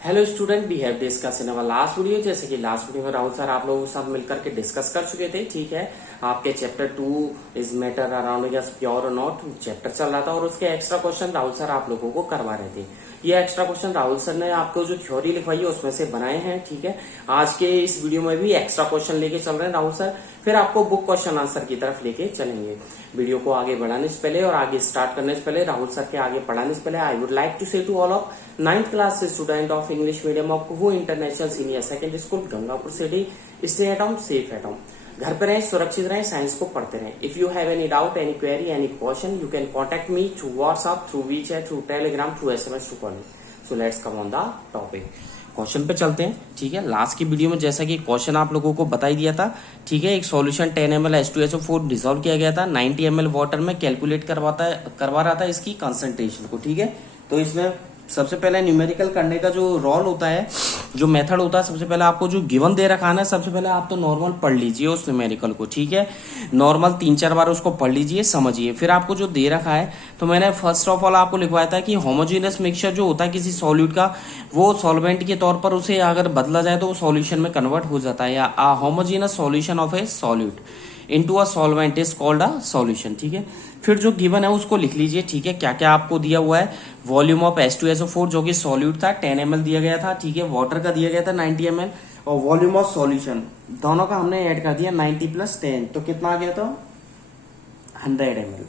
Hello student, we have discuss in our last video. जैसे कि last video में Rahul sir आप लोगों के साथ मिलकर के डिस्कस कर चुके थे। ठीक है, आपके chapter 2 is matter around yes pure और नॉट चैप्टर चल रहा था और उसके एक्स्ट्रा क्वेश्चन राहुल सर आप लोगों को करवा रहे थे। ये एक्स्ट्रा क्वेश्चन राहुल सर ने आपको जो थ्योरी लिखवाई है उसमें से बनाए हैं। ठीक है, आज के इस वीडियो में भी एक्स्ट्रा क्वेश्चन लेके चल रहे हैं राहुल सर, फिर आपको बुक क्वेश्चन आंसर की तरफ लेके चलेंगे। वीडियो को आगे बढ़ाने से पहले और आगे स्टार्ट करने से पहले, राहुल सर के आगे पढ़ाने से पहले, I would like to say to all of 9th class student of English medium of Kuhu international senior secondary school Gangapur city, stay at home, safe at home. घर पे रहें, सुरक्षित रहें, साइंस को पढ़ते रहें। If you have any doubt, any query, any question, you can contact me through WhatsApp, through WeChat, through Telegram, through SMS, through calling. So let's come on the topic. Question पे चलते हैं। ठीक है, last की video में जैसा कि question आप लोगों को बता ही दिया था। ठीक है, एक सॉल्यूशन 10 ml H2SO4 डिसॉल्व किया गया था 90 ml वाटर में, कैलकुलेट करवा रहा था इसकी कंसंट्रेशन को। ठीक है, तो इसमें सबसे पहले न्यूमेरिकल करने का जो रोल होता है, जो मेथड होता है, सबसे पहले आपको जो गिवन दे रखा है ना, सबसे पहले आप तो नॉर्मल पढ़ लीजिए उस न्यूमेरिकल को। ठीक है, नॉर्मल 3-4 बार उसको पढ़ लीजिए, समझिए। फिर आपको जो दे रखा है, तो मैंने फर्स्ट ऑफ ऑल आपको लिखवाया था कि होमोजीनियस मिक्सचर जो होता है किसी सॉल्यूट का, वो सॉल्वेंट के तौर पर उसे अगर बदला जाए तो वो सॉल्यूशन में कन्वर्ट हो जाता है, या homogeneous solution of A solute into a solvent is called a solution. ठीक है, फिर जो गिवन है उसको लिख लीजिए। ठीक है, क्या क्या आपको दिया हुआ है। वॉल्यूम ऑफ H2SO4 जो कि सॉल्यूट था 10 ml दिया गया था। ठीक है, वाटर का दिया गया था 90 ml, और वॉल्यूम ऑफ सॉल्यूशन दोनों का हमने ऐड कर दिया 90 + 10, तो कितना आ गया था 100 ml।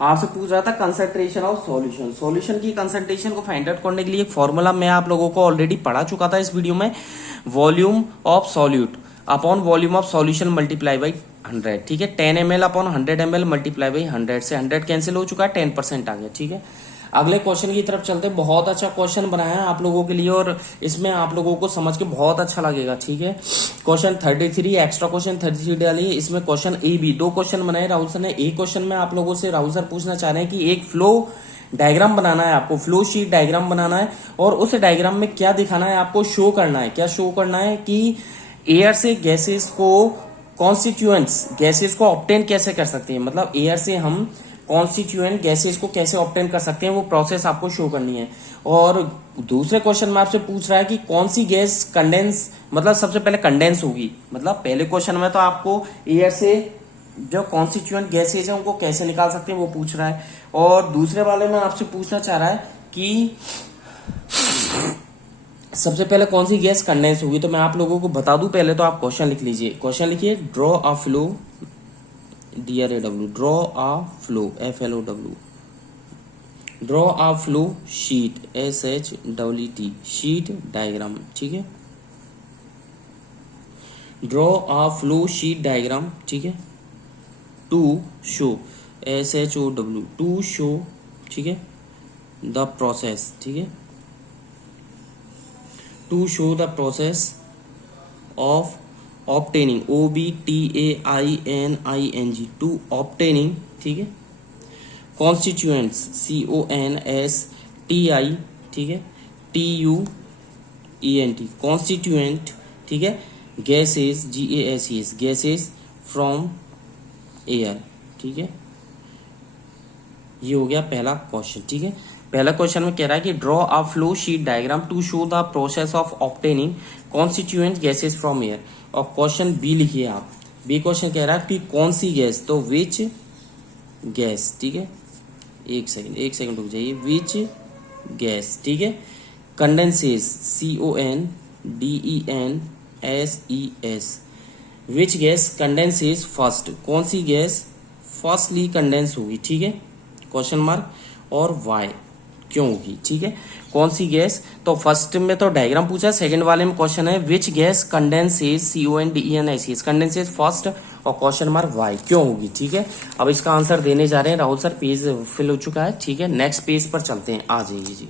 आपसे पूछ रहा था कंसंट्रेशन ऑफ सॉल्यूशन। सॉल्यूशन की कंसंट्रेशन को फाइंड आउट करने के लिए एक फॉर्मूला मैं आप लोगों को ऑलरेडी पढ़ा चुका था इस वीडियो में। Volume of solute upon volume of solution multiply by 100। ठीक है, 10 ml upon 100 ml multiply by 100 से 100 कैंसिल हो चुका है, 10% आ गया। ठीक है, अगले क्वेश्चन की तरफ चलते हैं। बहुत अच्छा क्वेश्चन बनाया है आप लोगों के लिए और इसमें आप लोगों को समझ के बहुत अच्छा लगेगा। ठीक है, क्वेश्चन 33 एक्स्ट्रा क्वेश्चन 33 डालिए। इसमें क्वेश्चन ए बी 2 क्वेश्चन बनाए राहुल सर ने। एक क्वेश्चन में आप लोगों से राहुल सर पूछना चाह रहे हैं कि एक फ्लो डायग्राम बनाना है आपको, फ्लो शीट डायग्राम बनाना है, और उस डायग्राम में क्या दिखाना है आपको, शो करना है। क्या शो करना है कि एयर से गैसेस को, कॉन्स्टिट्यूएंट्स गैसेस को ऑब्टेन कैसे कर सकते हैं, मतलब एयर से हम कॉन्स्टिट्यूएंट गैसेस को कैसे ऑब्टेन कर सकते हैं, वो प्रोसेस आपको शो करनी है। और दूसरे क्वेश्चन में आपसे पूछ रहा है कि कौन सी गैस कंडेंस, मतलब सबसे पहले कंडेंस होगी। मतलब पहले क्वेश्चन में तो आपको एयर से जो कॉन्स्टिट्यूएंट गैसेज है उनको कैसे निकाल सकते हैं वो पूछ रहा है, और दूसरे वाले में आपसे पूछना चाह रहा है कि सबसे पहले कौन सी गैस कंडेंस होगी। तो मैं आप लोगों को बता दूं, पहले तो आप क्वेश्चन लिख लीजिए। क्वेश्चन लिखिए, draw a flow, DRAW, draw a flow, FLOW, draw a flow sheet, SHEET, sheet diagram. ठीक है, draw a flow sheet diagram. ठीक है, to show, SHOW, to show. ठीक है, द प्रोसेस। ठीक है, to show the process of obtaining, OBTAINING, to obtaining। ठीक है, constituents, CONSTI। ठीक है, TUENT, constituent। ठीक है, gases, GASES, gases from air। ठीक है, ये हो गया पहला क्वेश्चन। ठीक है, पहला क्वेश्चन में कह रहा है कि draw a flow sheet diagram to show the process of obtaining constituent gases from air. और क्वेश्चन बी लिखिए आप। बी क्वेश्चन कह रहा है कि कौन सी गैस, तो विच गैस। ठीक है, एक सेकंड रुक जाइए, विच गैस। ठीक है, condenses, CONDENSES, which gas condenses first, कौन सी गैस फर्स्टली कंडेंस होगी। ठीक है, क्वेश्चन मार्क, और वाई, क्यों होगी। ठीक है, कौन सी गैस, तो फर्स्ट में तो डायग्राम पूछा, सेकंड वाले में क्वेश्चन है which gas condenses, CONDENSES, condenses first, और क्वेश्चन मार्क वाई, क्यों होगी। ठीक है, अब इसका आंसर देने जा रहे हैं राहुल सर। पेज फिल हो चुका है। ठीक है, नेक्स्ट पेज पर चलते हैं, आ जाइए जी।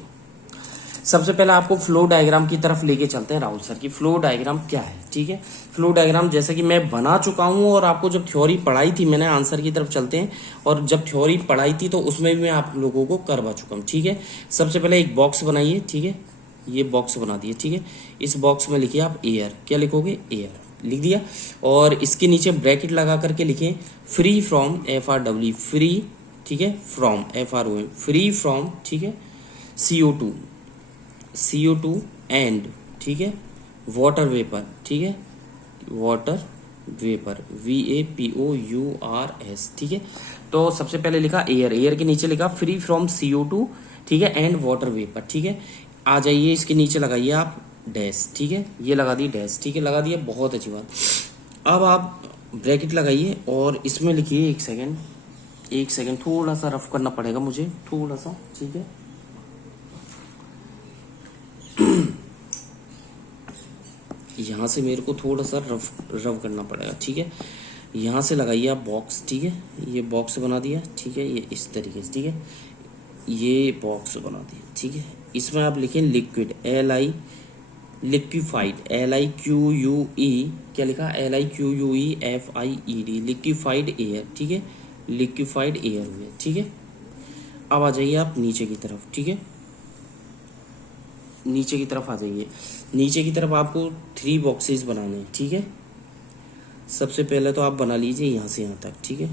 सबसे पहले आपको फ्लो डायग्राम की तरफ लेके चलते हैं राहुल सर की फ्लो डायग्राम क्या है। ठीक है, फ्लो डायग्राम जैसे कि मैं बना चुका हूं, और आपको जब थ्योरी पढ़ाई थी मैंने, आंसर की तरफ चलते हैं, और जब थ्योरी पढ़ाई थी तो उसमें भी मैं आप लोगों को करवा चुका हूं। ठीक है, सबसे पहले एक बॉक्स बनाइए। ठीक है, ये बॉक्स बना दिए। ठीक है, इस बॉक्स में लिखिए आप एयर, क्या लिखोगे, एयर लिख दिया, और इसके नीचे ब्रैकेट लगा करके लिखें फ्री फ्रॉम, FRW, फ्री। ठीक है, फ्रॉम, FROM, फ्री फ्रॉम। ठीक है, CO2, CO2 एंड, ठीक है, वाटर वेपर, ठीक है, वाटर वेपर, VAPOURS, ठीक है। तो सबसे पहले लिखा एयर, एयर के नीचे लिखा फ्री फ्रॉम CO2, ठीक है, एंड वाटर वेपर, ठीक है। आ जाइए इसके नीचे लगाइए आप डैश, ठीक है, ये लगा दी डैश, ठीक है, लगा दिया, बहुत अच्छी बात। अब आप ब्रैकेट लगाइए और इसमें लिखिए, एक सेकेंड, एक सेकेंड, थोड़ा सा रफ करना पड़ेगा मुझे, थोड़ा सा, ठीक है। यहाँ से मेरे को थोड़ा सा रफ करना पड़ेगा, ठीक है। यहाँ से लगाइए आप बॉक्स, ठीक है, ये बॉक्स बना दिया, ठीक है, ये इस तरीके से, ठीक है, ये बॉक्स बना दिया, ठीक है। इसमें आप लिखें लिक्विड, लिक्विफाइड, LIQUE, क्या लिखा, LIQUEFIED, लिक्विफाइड एयर, ठीक है, लिक्विफाइड एयर हुए, ठीक है। अब आ जाइए आप नीचे की तरफ, ठीक है, नीचे की तरफ आ जाइए। नीचे की तरफ आपको 3 बॉक्सेस बनाने हैं, ठीक है। सबसे पहले तो आप बना लीजिए यहाँ से यहाँ तक, ठीक है,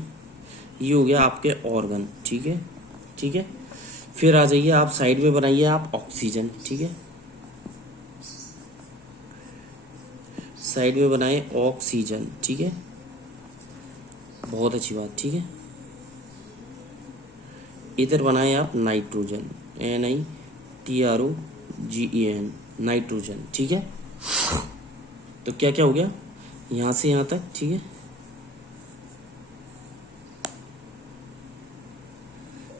ये हो गया आपके ऑर्गन, ठीक है, ठीक है। फिर आ जाइए आप साइड में बनाइए आप ऑक्सीजन, ठीक है, साइड में बनाए ऑक्सीजन, ठीक है, बहुत अच्छी बात, ठीक है। इधर बनाए आप नाइट्रोजन, NITROGEN, नाइट्रोजन, ठीक है। तो क्या क्या हो गया यहाँ से यहाँ तक, ठीक है,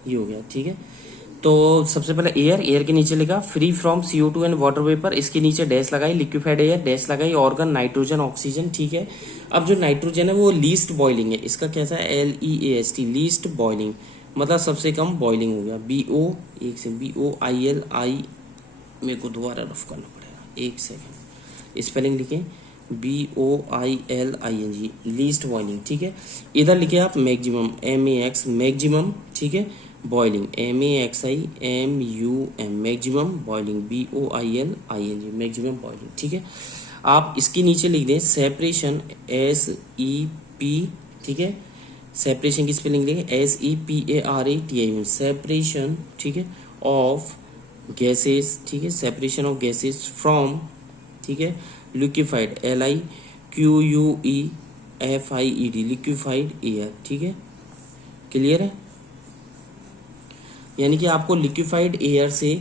ये हो गया, ठीक है। तो सबसे पहले एयर, एयर के नीचे लिखा free from CO2 and water vapour, इसके नीचे डैश लगाई, लिक्विफाइड एयर, डैश लगाई, ऑर्गन, नाइट्रोजन, ऑक्सीजन, ठीक है। अब जो नाइट्रोजन है वो लीस्ट बॉइलिंग है, इसका कैसा है, LEAST, लीस्ट बॉइलिंग, मतलब सबसे कम बॉइलिंग हो गया, एक से BOILI, मेरे को दोबारा रफ करना पड़ेगा, एक सेकेंड, स्पेलिंग लिखें, BOILING, लीस्ट बॉइलिंग, ठीक है। इधर लिखे आप मैक्सिमम, MAX, मैक्सिमम, ठीक है, boiling, MAXIMUM, maximum boiling, BOILING, maximum boiling, ठीक है। आप इसके नीचे लिख दें सेपरेशन, SEP, ठीक है, सेपरेशन की स्पेलिंग लिखें SEPARATION, सेपरेशन, ठीक है, ऑफ गैसेस, ठीक है, सेपरेशन ऑफ गैसेस फ्रॉम, ठीक है, लिक्विफाइड, LIQUEFIED, लिक्विफाइड एयर, ठीक है, क्लियर है। यानी कि आपको लिक्विफाइड एयर से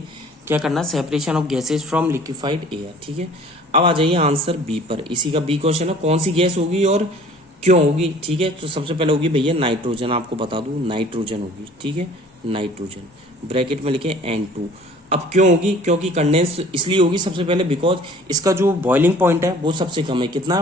क्या करना, separation of gases from liquefied air, ठीक है। अब आ जाइए आंसर बी पर, इसी का बी क्वेश्चन है, कौन सी गैस होगी और क्यों होगी, ठीक है। तो सबसे पहले होगी भैया नाइट्रोजन, आपको बता दूं नाइट्रोजन होगी, ठीक है, नाइट्रोजन, ब्रैकेट में लिखे N2। अब क्यों होगी, क्योंकि कंडेंस इसलिए होगी सबसे पहले बिकॉज इसका जो बॉइलिंग पॉइंट है वो सबसे कम है, कितना,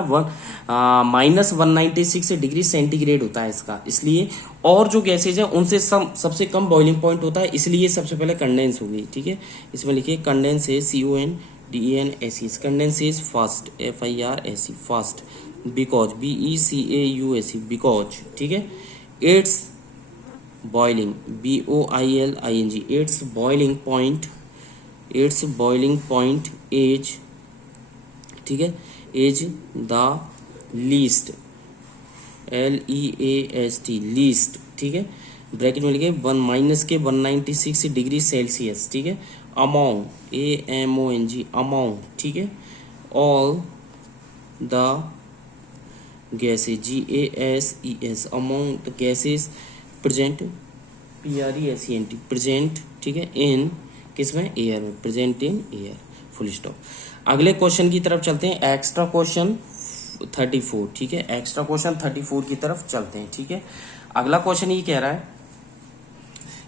-196 डिग्री सेंटीग्रेड होता है इसका, इसलिए, और जो गैसेज है उनसे सबसे कम बॉइलिंग पॉइंट होता है, इसलिए सबसे पहले कंडेंस होगी, ठीक है। इसमें लिखिए कंडेंस है CONDENSE, condense is fast, FIRSE, fast, because BECAUSE, because, ठीक है, it's boiling, BOILING, it's boiling point, it's boiling point is, ठीक है, is the least, LEAST, least, ठीक है, ब्रैकेट में लिखे 196 डिग्री सेल्सियस, ठीक है, अमोंग, AMONG, अमोंग, ठीक है, all the gases, GASES, among the gases present, PRESENT, present, ठीक है, इन किसमें, एयर में, present in air, full stop. अगले क्वेश्चन की तरफ चलते हैं, एक्स्ट्रा क्वेश्चन 34, ठीक है, एक्स्ट्रा क्वेश्चन 34 की तरफ चलते हैं, ठीक है। अगला क्वेश्चन ये कह रहा है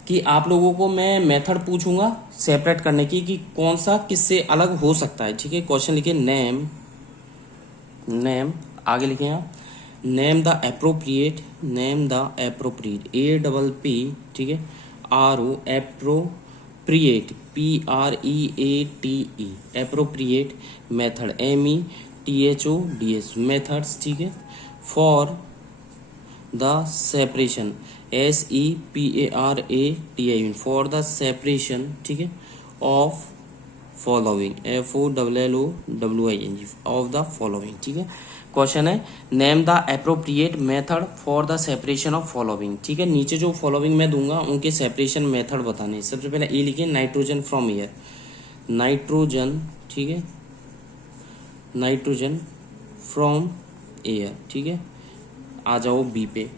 कि आप लोगों को मैं मेथड पूछूंगा सेपरेट करने की कि कौन सा किससे अलग हो सकता है, ठीक है। क्वेश्चन लिखे नेम, आगे लिखे आप नेम द अप्रोप्रिएट, APP, ठीक है, RO, appropriate, PREATE, appropriate method, METHODS, methods, ठीक है, for the separation, SEPARATION, for the separation, ठीक है, of following, FOLLOWING, of the following, ठीक है। क्वेश्चन है name the appropriate method for the separation of following, ठीक है। नीचे जो फॉलोइंग मैं दूंगा उनके सेपरेशन मेथड बताने, सबसे पहले ए लिखिए नाइट्रोजन फ्रॉम एयर, नाइट्रोजन, ठीक है, नाइट्रोजन फ्रॉम एयर, ठीक है। आ जाओ बी पे,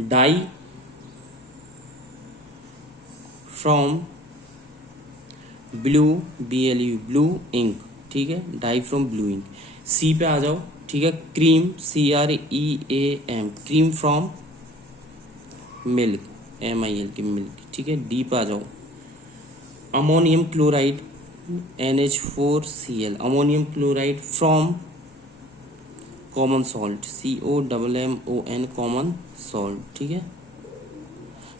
dye from blue, BLU blue ink, ठीक है, dye from blue ink. C पे आ जाओ, ठीक है, cream, CREAM, cream from milk, MIL की मिल्क, ठीक है। डी पे आ जाओ, ammonium chloride, NH4Cl, ammonium chloride from common salt, COMMON, common salt, ठीक है।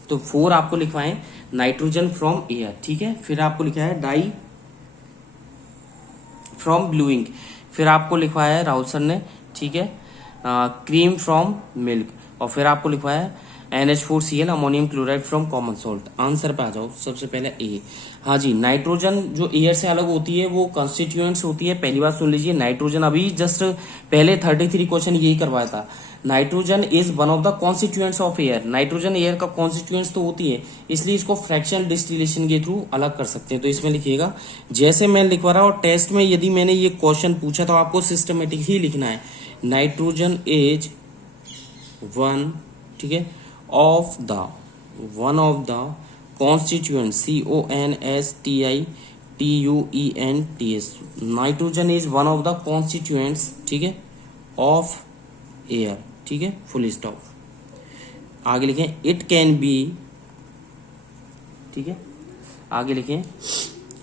तो 4 आपको लिखवाएं, नाइट्रोजन फ्रॉम एयर, ठीक है। फिर आपको लिखा है डाई फ्रॉम ब्लू इंक, फिर आपको लिखवाया है राहुल सर ने, ठीक है, क्रीम फ्रॉम मिल्क, और फिर आपको लिखवाया है NH4Cl, ammonium chloride from common salt. Answer पे आ जाओ, सबसे पहले ए। हाँ जी, नाइट्रोजन जो एयर से अलग होती है वो कंस्टिट्यूएंट्स होती है। पहली बात सुन लीजिए, नाइट्रोजन अभी जस्ट पहले 33 क्वेश्चन यही करवाया था। Nitrogen is one of the constituents of air. Nitrogen air का कॉन्स्टिट्यूएंट्स तो होती है, इसलिए इसको फ्रैक्शनल डिस्टिलेशन के थ्रू अलग कर सकते हैं। तो इसमें लिखिएगा जैसे मैं लिखवा रहा हूँ, और टेस्ट में यदि मैंने ये क्वेश्चन पूछा तो आपको सिस्टमेटिक ही लिखना है। नाइट्रोजन इज वन, ठीक है, one of the constituents, CONSTITUENTS, nitrogen is one of the constituents, ठीक है, ऑफ एयर, ठीक है, फुल स्टॉप। आगे लिखें इट कैन बी, ठीक है, आगे लिखें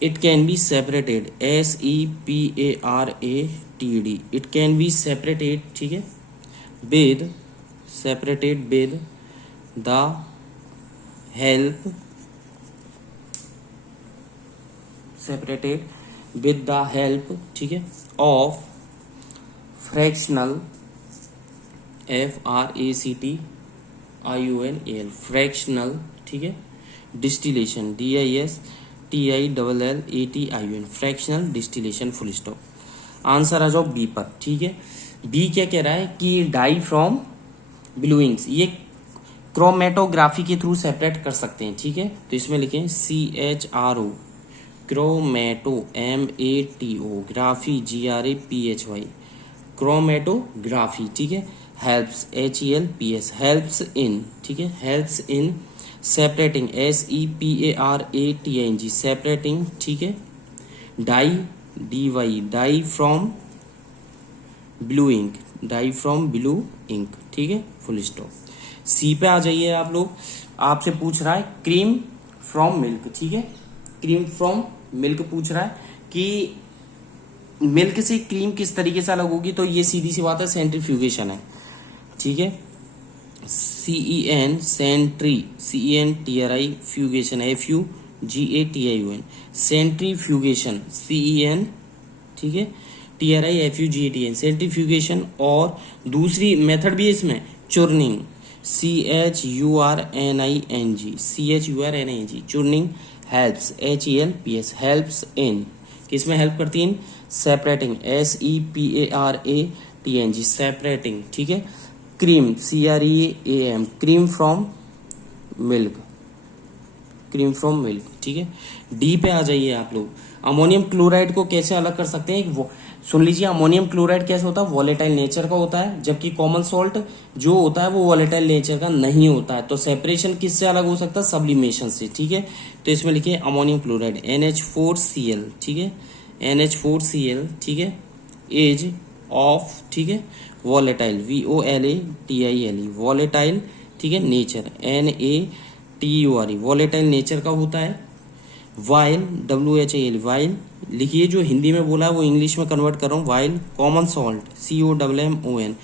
it can be separated, SEPARATED, it can be separated, ठीक है, with, separated with the help, separated with the help, ठीक है, of fractional, FRACTIONAL, fractional, ठीक है, distillation, DISTILLATION, fractional distillation, full stop। Answer आ जाओ बी पर, ठीक है। बी क्या कह रहा है कि डाई फ्रॉम ब्लू इंक्स, ये क्रोमेटोग्राफी के थ्रू सेपरेट कर सकते हैं, ठीक है। तो इसमें लिखें CHRO, chromato, MATO, graphy, GRAPHY, chromatography, ठीक है। हेल्प्स, HELPS, हेल्प्स इन, ठीक है, helps in separating, SEPARATING, separating, ठीक है। Dye, DY, dye from blue ink, dye from blue ink, ठीक है, फुल स्टॉप। सी पे आ जाइए आप लोग, आपसे पूछ रहा है क्रीम फ्रॉम मिल्क, ठीक है, क्रीम फ्रॉम मिल्क पूछ रहा है कि मिल्क से क्रीम किस तरीके से अलग होगी। तो ये सीधी सी बात है, सेंट्रीफ्यूगेशन है, ठीक है, CENTRI फ्यूगेशन, FUGATION, सेंट्रीफ्यूगेशन, CEN, ठीक है, TRIFUGATN, सेंट्रीफ्यूगेशन। और दूसरी मेथड भी है इसमें, churning, CHURNING, churning. Helps, HELPS, helps in, किसमें हेल्प करती है, सेपरेटिंग, SEPARATING, सेपरेटिंग, ठीक है। Cream, CREAM, cream from milk, cream from milk, ठीक है। डी पे आ जाइए आप लोग, अमोनियम क्लोराइड को कैसे अलग कर सकते हैं। वो सुन लीजिए, अमोनियम क्लोराइड कैसे होता है, वॉलेटाइल नेचर का होता है, जबकि कॉमन सॉल्ट जो होता है वो वॉलेटाइल नेचर का नहीं होता है। तो सेपरेशन किससे अलग हो सकता है, सब्लिमेशन से, ठीक है। तो इसमें लिखिए अमोनियम क्लोराइड, NH4Cl, ठीक है, NH4Cl, ठीक है, एज ऑफ, ठीक है, वॉलेटाइल, VOLATILE, वॉलेटाइल, ठीक है, नेचर, NATURE, वॉलेटाइल नेचर का होता है। वाइल, WHIL, वाइल लिखिए, जो हिंदी में बोला है वो इंग्लिश में कन्वर्ट कर रहा हूँ। While common salt, COMMON,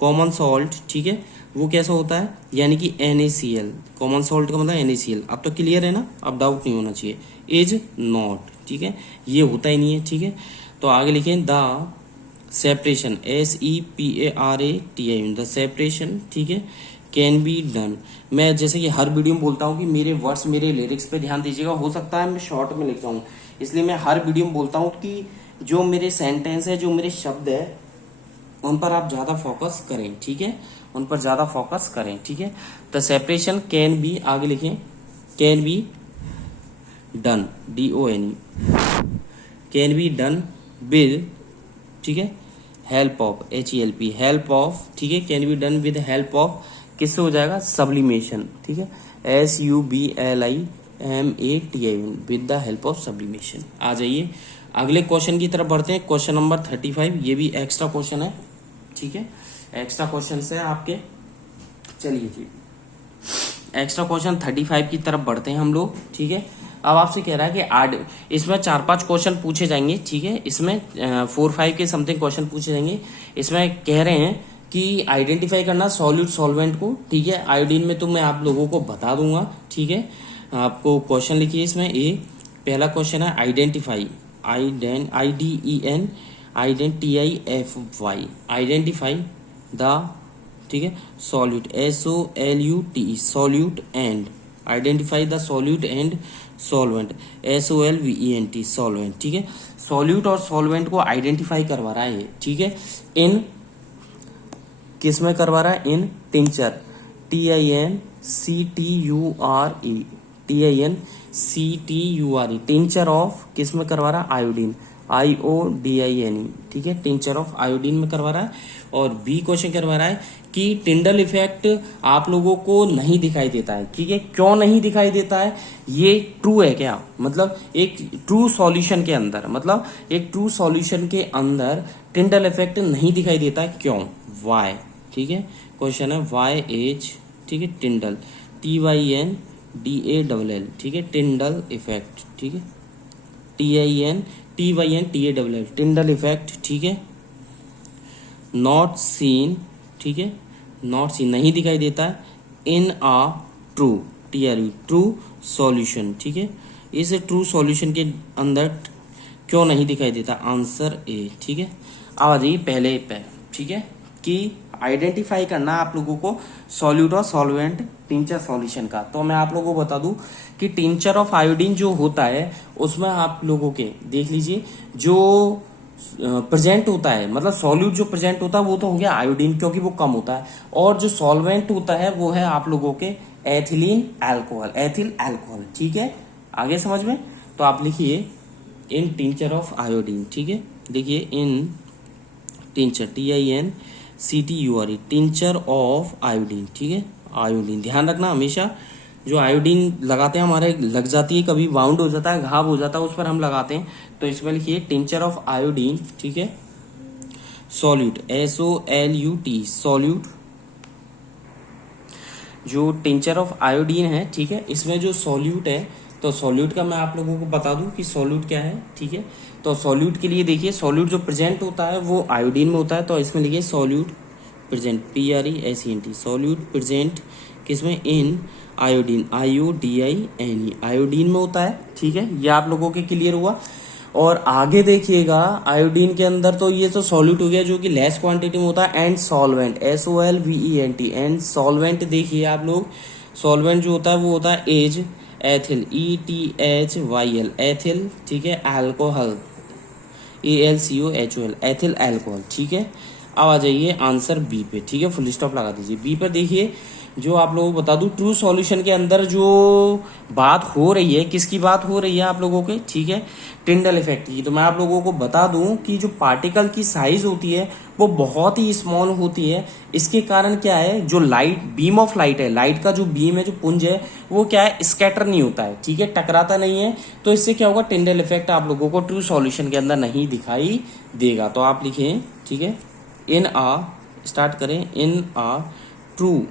common salt, ठीक है, वो कैसा होता है, यानी कि NaCl, कॉमन सॉल्ट का मतलब NaCl। अब तो क्लियर है ना, अब डाउट नहीं होना चाहिए। इज नॉट, ठीक है, ये होता ही नहीं है, ठीक है। तो आगे लिखें the separation, SEPARATION, the separation, ठीक है, कैन बी डन। मैं जैसे कि हर वीडियो में बोलता हूँ कि मेरे वर्ड्स, मेरे लिरिक्स पे ध्यान दीजिएगा। हो सकता है मैं शॉर्ट में लिख जाऊँ, इसलिए मैं हर वीडियो में बोलता हूँ कि जो मेरे सेंटेंस है, जो मेरे शब्द है, उन पर आप ज्यादा फोकस करें, ठीक है, उन पर ज्यादा फोकस करें, ठीक है। द सेपरेशन कैन बी, आगे लिखें, can be done, DONE, can be done with, ठीक है, help of, HELP, help of, ठीक है, can be done with help of, किससे हो जाएगा, सब्लिमेशन, ठीक है, SUBLIMATION, with the help of sublimation. आ जाइए अगले क्वेश्चन की तरफ बढ़ते हैं, क्वेश्चन नंबर 35। ये भी एक्स्ट्रा क्वेश्चन है, ठीक है, एक्स्ट्रा क्वेश्चन है आपके। चलिए जी, एक्स्ट्रा क्वेश्चन 35 की तरफ बढ़ते हैं हम लोग, ठीक है। अब आपसे कह रहा है कि इसमें 4-5 क्वेश्चन पूछे जाएंगे, ठीक है, इसमें 4-5 के समथिंग क्वेश्चन पूछे जाएंगे। इसमें कह रहे हैं कि आइडेंटिफाई करना सॉल्यूट सॉल्वेंट को, ठीक है। आयोडीन में तो मैं आप लोगों को बता दूंगा, ठीक है। आपको क्वेश्चन लिखिए इसमें। पहला क्वेश्चन है identify, IDEN IDENTIFY, identify the, ठीक है, solute, SOLUT, solute and, identify the solute and solvent, SOLVENT, solvent, ठीक है। सॉल्यूट और सॉल्वेंट को आइडेंटिफाई करवा रहा है, ठीक है। इन किस में करवा रहा है, इन टिंचर, TINCTURE, टिंचर ऑफ, किस में करवा रहा है, आयोडीन, IODINE, ठीक है, टिंचर ऑफ आयोडीन में करवा रहा है। और बी क्वेश्चन करवा रहा है कि टिंडल इफेक्ट आप लोगों को नहीं दिखाई देता है, ठीक है, क्यों नहीं दिखाई देता है, ये ट्रू है क्या, मतलब एक ट्रू सॉल्यूशन के अंदर, मतलब एक ट्रू सॉल्यूशन के अंदर टिंडल इफेक्ट नहीं दिखाई देता है, क्यों, वाई, ठीक है। क्वेश्चन है वाई एज, ठीक है, टिंडल, TYNDALL, ठीक है, टिंडल इफेक्ट, ठीक है, TYNTALL, टिंडल इफेक्ट, ठीक है। नॉट सीन, ठीक है, नॉट सीन नहीं दिखाई देता है, इन a true, TRU, true solution, ठीक है, इस ट्रू सॉल्यूशन के अंदर क्यों नहीं दिखाई देता, आंसर ए, ठीक है। अब आ जाइए पहले पे, ठीक है, कि आइडेंटिफाई करना आप लोगों को सॉल्यूट और सॉल्वेंट टिंचर सॉल्यूशन का। तो मैं आप लोगों को बता दूं कि टिंचर ऑफ आयोडीन जो होता है उसमें आप लोगों के देख लीजिए जो प्रेजेंट होता है, मतलब सॉल्यूट जो प्रेजेंट होता है वो तो हो गया आयोडीन, क्योंकि वो कम होता है, और जो सॉल्वेंट होता है वो है आप लोगों के एथिलीन अल्कोहल, एथिल अल्कोहल, ठीक है। आगे समझ में, तो आप लिखिए इन टिंचर ऑफ आयोडीन, ठीक है, देखिए in tincture, TINCTURE, tincture of iodine, ठीक है, आयोडीन, ध्यान रखना हमेशा जो आयोडीन लगाते हैं हमारे लग जाती है, कभी बाउंड हो जाता है, घाव हो जाता है, उस पर हम लगाते हैं, तो इसमें लिखिए टिंचर ऑफ आयोडीन, ठीक है, सॉल्यूट, SOLUT, सॉल्यूट, जो टिंचर ऑफ आयोडीन है, ठीक है, इसमें जो सॉल्यूट है, तो सॉल्यूट का मैं आप लोगों को बता दूं कि सॉल्यूट क्या है, ठीक है। तो सॉल्यूट के लिए देखिए सॉल्यूट जो प्रेजेंट होता है वो आयोडीन में होता है, तो इसमें लिखिए solute present, PRESENT, solute present किसमें, इन आयोडीन, IODINE, आयोडीन में होता है, ठीक है, ये आप लोगों के क्लियर हुआ। और आगे देखिएगा आयोडीन के अंदर तो ये तो सॉल्यूट हो गया जो कि लेस क्वांटिटी में होता है, and solvent, SOLVENT, and solvent देखिए आप लोग, सॉल्वेंट जो होता है वो होता है एज, एथिल, ETHYL, एथिल, ठीक है, अल्कोहल, ALCOHOL, एथिल अल्कोहल, ठीक है। अब आ जाइए आंसर बी पे, ठीक है, फुल स्टॉप लगा दीजिए। बी पर देखिए जो आप लोगों को बता दूं ट्रू सॉल्यूशन के अंदर जो बात हो रही है, किसकी बात हो रही है आप लोगों के, ठीक है, टिंडल इफेक्ट की। तो मैं आप लोगों को बता दूं कि जो पार्टिकल की साइज होती है वो बहुत ही स्मॉल होती है। इसके कारण क्या है, जो लाइट, बीम ऑफ लाइट है, लाइट का जो बीम है, जो पुंज है, वो क्या है, स्कैटर नहीं होता है, ठीक है, टकराता नहीं है। तो इससे क्या होगा, टिंडल इफेक्ट आप लोगों को ट्रू सॉल्यूशन के अंदर नहीं दिखाई देगा। तो आप लिखें, ठीक है, इन आ, स्टार्ट करें, in a true,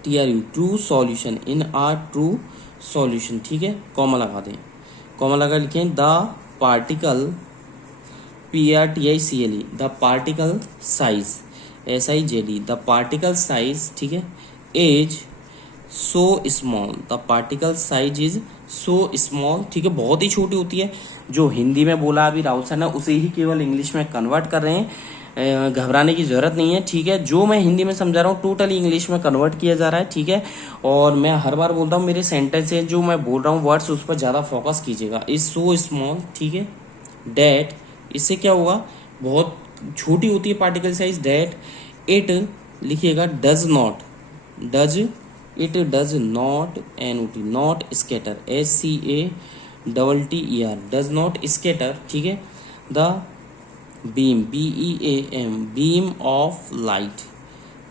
TRU, true solution, in a true solution, ठीक है, कॉमा लगा दें, कॉमा लगा लिखें, the particle, PARTICLE, the particle size, SIZD, the particle size, ठीक है, as so small, the particle size is so small, ठीक है, बहुत ही छोटी होती है। जो हिंदी में बोला अभी राउत सर ने उसे ही केवल इंग्लिश में कन्वर्ट कर रहे हैं, घबराने की जरूरत नहीं है, ठीक है। जो मैं हिंदी में समझा रहा हूँ टोटली इंग्लिश में कन्वर्ट किया जा रहा है, ठीक है। और मैं हर बार बोलता हूँ मेरे सेंटेंस है जो मैं बोल रहा हूँ वर्ड्स, उस पर ज्यादा फोकस कीजिएगा। इज सो स्मॉल, ठीक है, डेट, इससे क्या होगा, बहुत छोटी होती है पार्टिकल साइज, डेट इट, लिखिएगा does not, does, it does not, NOT, not scatter, SCA, double T E R, does not scatter, ठीक है, the beam, B E A M, beam of light,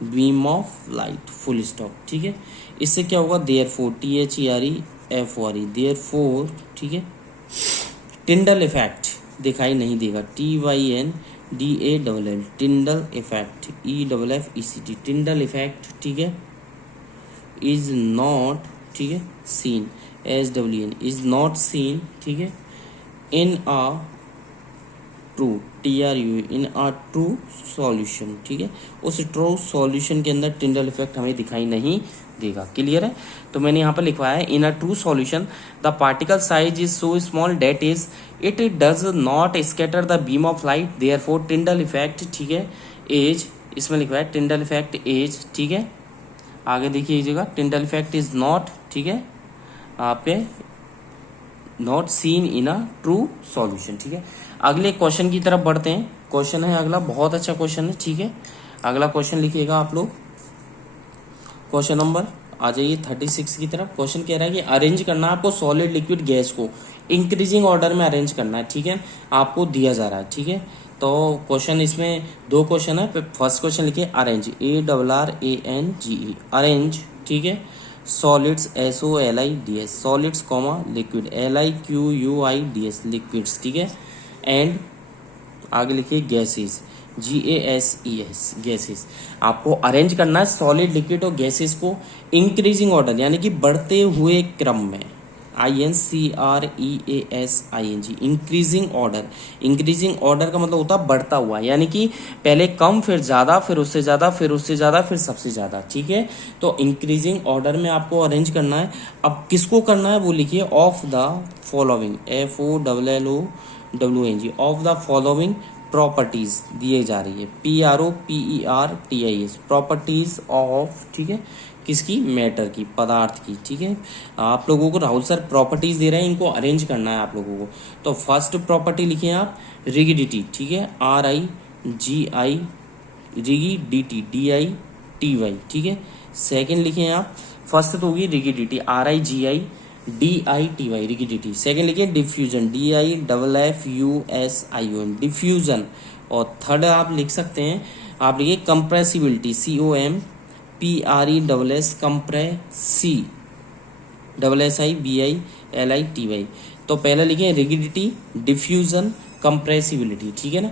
beam of light, full stop, ठीक है। इससे क्या होगा, therefore, T H E R E F O R E, therefore, ठीक है। Tyndall effect दिखाई नहीं देगा, T Y N D A double L, Tyndall effect, E double F E C T, Tyndall effect, ठीक है, is not, ठीक है, seen, S W N, is not seen, ठीक है, in a true, T R U, in a true solution, ठीक है, उस true solution के अंदर टिंडल इफेक्ट हमें दिखाई नहीं देगा। क्लियर है। तो मैंने यहाँ पर लिखवाया है, in a true solution the particle size is so small that is it does not scatter the beam of light, therefore Tyndall effect, ठीक है, एज, इसमें लिखवाया टिंडल इफेक्ट एज, ठीक है। आगे देखिए जगह, टिंडल इफेक्ट इज नॉट, ठीक है, आपके not seen in a true solution, ठीक है। अगले क्वेश्चन की तरफ बढ़ते हैं। क्वेश्चन है अगला, बहुत अच्छा क्वेश्चन है, ठीक है। अगला क्वेश्चन लिखिएगा आप लोग, क्वेश्चन नंबर आ जाइए 36 की तरफ। क्वेश्चन कह रहा है कि अरेंज करना है आपको सॉलिड लिक्विड गैस को, इंक्रीजिंग ऑर्डर में अरेंज करना है, ठीक है, आपको दिया जा रहा है, ठीक है। तो क्वेश्चन इसमें दो क्वेश्चन है। फर्स्ट क्वेश्चन लिखिए arrange, A double R A N G E, arrange, ठीक है, solids, S O L I D S, solids comma liquid, L I Q U I D S, liquids, ठीक है। And आगे लिखिए gases, G A S E S, gases. आपको arrange करना है solid liquid और गैसेस को इंक्रीजिंग ऑर्डर, यानी कि बढ़ते हुए क्रम में, I N C R E A S I N G, increasing order. Increasing order का मतलब होता है बढ़ता हुआ, यानी कि पहले कम, फिर ज्यादा, फिर उससे ज्यादा, फिर उससे ज्यादा, फिर सबसे ज्यादा, ठीक है। तो इंक्रीजिंग ऑर्डर में आपको अरेंज करना है। अब किसको करना है वो लिखिए, of the following, F O double L O W N G, of the following properties दिए जा रही है, P R O P E R T I S, properties of, ठीक है, किसकी, मैटर की, पदार्थ की, ठीक है। आप लोगों को राहुल सर प्रॉपर्टीज दे रहे हैं, इनको अरेंज करना है आप लोगों को। तो फर्स्ट प्रॉपर्टी लिखिए आप, रिगिडिटी, ठीक है, R I G I, rigidity, D I T Y, ठीक है। सेकेंड लिखिए आप, फर्स्ट तो होगी rigidity, R I G I D I T Y, rigidity. Second लिखिए diffusion, D I double F U S I O N, diffusion. और third आप लिख सकते हैं, आप लिखिए compressibility, C O M P R E double S, कंप्रेसी, double S I B I L I T Y. तो पहले लिखिए रिगिडिटी, डिफ्यूजन, कंप्रेसिबिलिटी, ठीक है ना।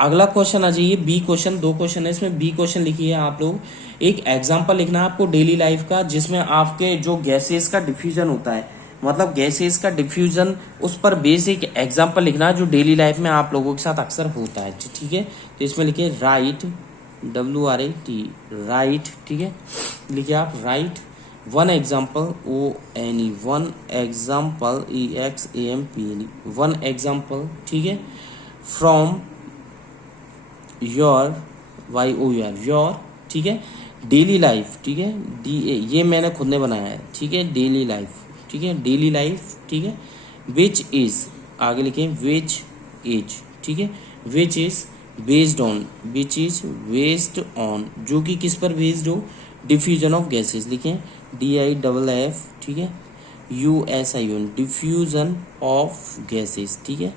अगला क्वेश्चन आ जाइए, बी क्वेश्चन, दो क्वेश्चन है इसमें। बी क्वेश्चन लिखिए आप लोग, एक एग्जांपल लिखना है आपको डेली लाइफ का, जिसमें आपके जो गैसेस का डिफ्यूजन होता है, मतलब गैसेस का डिफ्यूजन, उस पर बेस्ड एक एग्जांपल लिखना है जो डेली लाइफ में आप लोगों के साथ अक्सर होता है, ठीक है। तो इसमें लिखिए write, W R I T, write, ठीक है, लिखिए आप write one example, O N E, one example, E X A M P N E, one example, ठीक है, from your, Y O R, your, ठीक है, डेली लाइफ, ठीक है, डी ए, ये मैंने खुद ने बनाया है, ठीक है, डेली लाइफ, ठीक है, डेली लाइफ, ठीक है, विच इज, आगे लिखें विच इज, ठीक है, which is based on, which is based on, जो कि किस पर बेस्ड हो, डिफ्यूजन ऑफ गैसेस, लिखें डी आई डबल एफ, ठीक है, you S I own, diffusion of gases, ठीक है।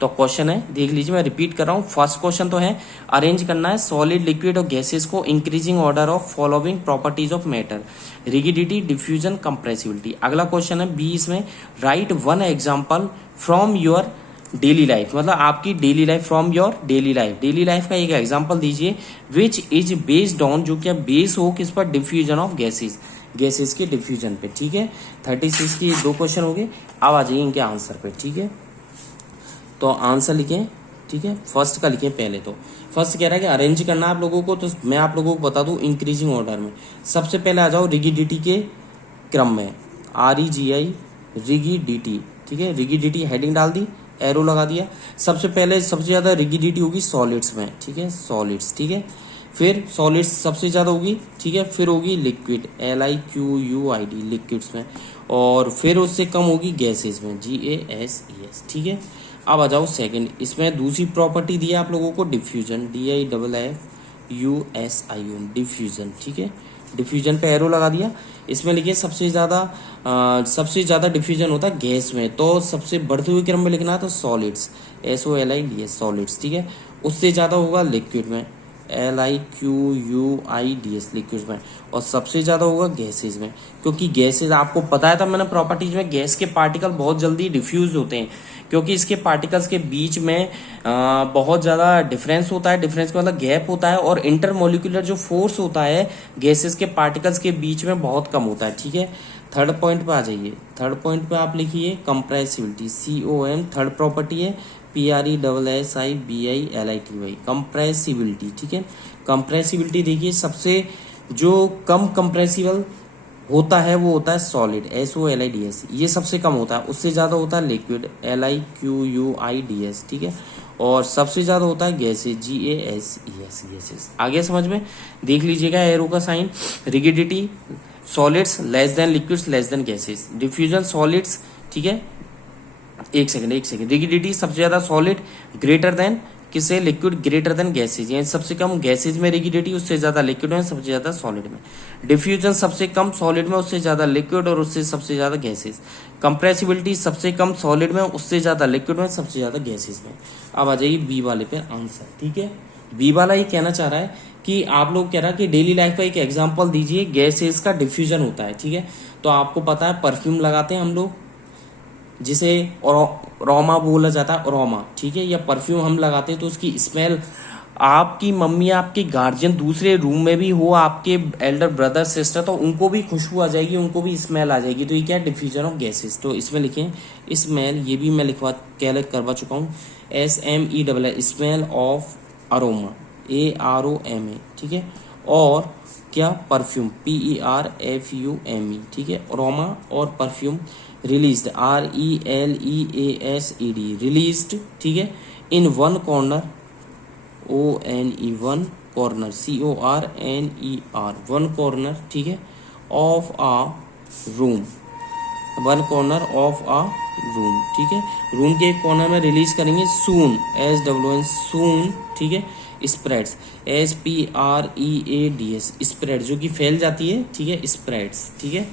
तो क्वेश्चन है, देख लीजिए, मैं रिपीट कर रहा हूँ। फर्स्ट क्वेश्चन तो है अरेंज करना है सॉलिड लिक्विड और गैसेस को increasing order of following properties of matter, rigidity, diffusion, compressibility. अगला क्वेश्चन है बी, इसमें write one example from your daily life, मतलब आपकी daily life, from your daily life, daily life का एक एग्जांपल दीजिए, विच इज बेस्ड ऑन, जो क्या बेस हो किस पर, डिफ्यूजन ऑफ गैसेस, गैसेस के डिफ्यूजन पे, ठीक है। 36 की दो क्वेश्चन हो गए। अब आ जाइए इनके आंसर पे, ठीक है। तो आंसर लिखें, ठीक है, फर्स्ट का लिखें पहले। तो फर्स्ट कह रहा है कि अरेंज करना है आप लोगों को, तो मैं आप लोगों को बता दूं इंक्रीजिंग ऑर्डर में। सबसे पहले आ जाओ रिगिडिटी के क्रम में, R E ji I, rigidity, ठीक है, रिगिडिटी हेडिंग डाल दी, एरो लगा दिया। सबसे पहले सबसे ज्यादा रिगिडिटी होगी सॉलिड्स में, ठीक है, सॉलिड्स, ठीक है, फिर सॉलिड्स सबसे ज्यादा होगी, ठीक है, फिर होगी liquid, L I Q U I D, liquids में, और फिर उससे कम होगी गैसेस में, जी ए एस ई एस, ठीक है। अब आ जाओ सेकंड, इसमें दूसरी प्रॉपर्टी दी है आप लोगों को diffusion, D I double F U S I own, diffusion, ठीक है, डिफ्यूजन पे एरो लगा दिया। इसमें लिखिए सबसे ज्यादा डिफ्यूजन होता है गैस में, तो सबसे बढ़ते हुए क्रम में लिखना है तो सॉलिड्स, SOLIDS सॉलिड्स, ठीक है। उससे ज्यादा होगा लिक्विड में, LIQUIDS लिक्विड में, और सबसे ज्यादा होगा गैसेज में, क्योंकि गैसेज आपको बताया था मैंने प्रॉपर्टीज में, गैस के पार्टिकल बहुत जल्दी डिफ्यूज होते हैं क्योंकि इसके पार्टिकल्स के बीच में बहुत ज्यादा डिफरेंस होता है, डिफरेंस का मतलब गैप होता है, और इंटरमोलिकुलर जो फोर्स होता है गैसेज के पार्टिकल्स के बीच में बहुत कम होता है, ठीक है। थर्ड पॉइंट पे आ जाइए। थर्ड पॉइंट पे आप लिखिए कंप्रेसिबिलिटी, COM थर्ड प्रॉपर्टी है, PRESSIBILITY कंप्रेसिबिलिटी, ठीक है। कंप्रेसिबिलिटी देखिए सबसे जो कम कंप्रेसिबल होता है वो होता है सॉलिड, SOLIDS, ये सबसे कम होता है। उससे ज्यादा होता है लिक्विड, LIQUIDS, ठीक है। और सबसे ज्यादा होता है गैसेज, GASES, गैसेज। आगे समझ में देख लीजिएगा एरो का sign. Rigidity solids less than liquids less than gases, diffusion solids, ठीक है। एक सेकंड। रिगिडिटी सबसे ज्यादा सॉलिड ग्रेटर देन किसे, लिक्विड ग्रेटर देन गैसेज, यानी सबसे कम गैसेज में रिगिडिटी, उससे ज्यादा लिक्विड में, सबसे ज्यादा सॉलिड में। डिफ्यूजन सबसे कम सॉलिड में, उससे ज्यादा लिक्विड, और उससे सबसे ज्यादा गैसेज। कंप्रेसिबिलिटी सबसे कम सॉलिड में, उससे ज्यादा लिक्विड में, सबसे ज्यादा गैसेज में। अब आ जाइए बी वाले पे आंसर, ठीक है। बी वाला ये कहना चाह रहा है कि आप लोग कह रहा है कि डेली लाइफ का एक एग्जाम्पल दीजिए, गैसेज का डिफ्यूजन होता है, ठीक है। तो आपको पता है परफ्यूम लगाते हैं हम लोग, जिसे अरोमा बोला जाता है, अरोमा, ठीक है। या परफ्यूम हम लगाते हैं तो उसकी स्मेल, आपकी मम्मी, आपके गार्जियन दूसरे रूम में भी हो, आपके एल्डर ब्रदर सिस्टर, तो उनको भी खुशबू आ जाएगी, उनको भी स्मेल आ जाएगी। तो ये क्या है, डिफ्यूजन ऑफ गैसेस। तो इसमें लिखें स्मेल, ये भी मैं करवा चुका हूँ, SMEL, smell of aroma, AROMA, ठीक है। और क्या, परफ्यूम, PERFUME, ठीक है। अरोमा और परफ्यूम रिलीज्ड, RELEASED, रिलीज्ड, ठीक है, in one corner, ONE, one corner, CORNER, one corner, ठीक है, of a room, one corner of a room, ठीक है। रूम के एक कॉर्नर में रिलीज करेंगे। सून, SWN, सून, ठीक है। स्प्रेड्स, SPREADS, स्प्रेड, जो कि फैल जाती है, ठीक है, स्प्रेड्स, ठीक है।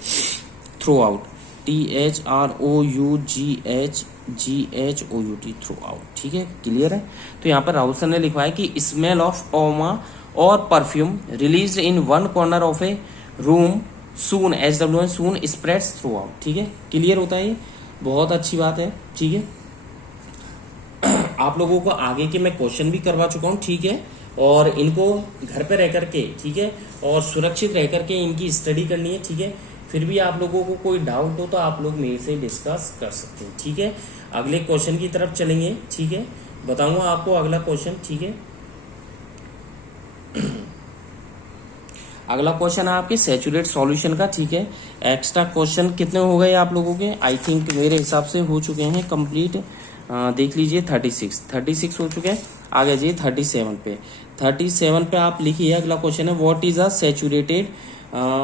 Through out, THROUGHGHOUT, through out, ठीक है। क्लियर है। तो यहाँ पर राहुल सर ने लिखवाया कि स्मेल ऑफ ओमा और perfume release in one corner of A room soon, SWN, soon spreads through out, ठीक है। क्लियर होता है, ये बहुत अच्छी बात है, ठीक है। आप लोगों को आगे के मैं क्वेश्चन भी करवा चुका हूँ, ठीक है। और इनको घर पे रह करके, ठीक है, और सुरक्षित रह करके इनकी स्टडी करनी है, ठीक है। फिर भी आप लोगों को कोई डाउट हो तो आप लोग मेरे से डिस्कस कर सकते हैं, ठीक है। अगले क्वेश्चन की तरफ चलेंगे, ठीक है। बताऊंगा आपको अगला क्वेश्चन, ठीक है। अगला क्वेश्चन है आपके सैचुरेट सॉल्यूशन का, ठीक है। एक्स्ट्रा क्वेश्चन कितने हो गए आप लोगों के, आई थिंक मेरे हिसाब से हो चुके हैं कंप्लीट। देख लीजिए 36 हो चुके हैं। आगे जाइए 37 पे। 37 पे आप लिखिए, अगला क्वेश्चन है what is a saturated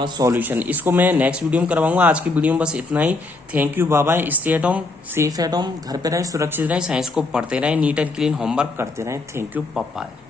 solution. इसको मैं नेक्स्ट वीडियो में करवाऊंगा। आज की वीडियो में बस इतना ही। Thank you, bye bye. Stay at home, safe at home, घर पे रहें, सुरक्षित रहें, साइंस को पढ़ते रहें, नीट एंड क्लीन होमवर्क करते रहें। Thank you, bye bye.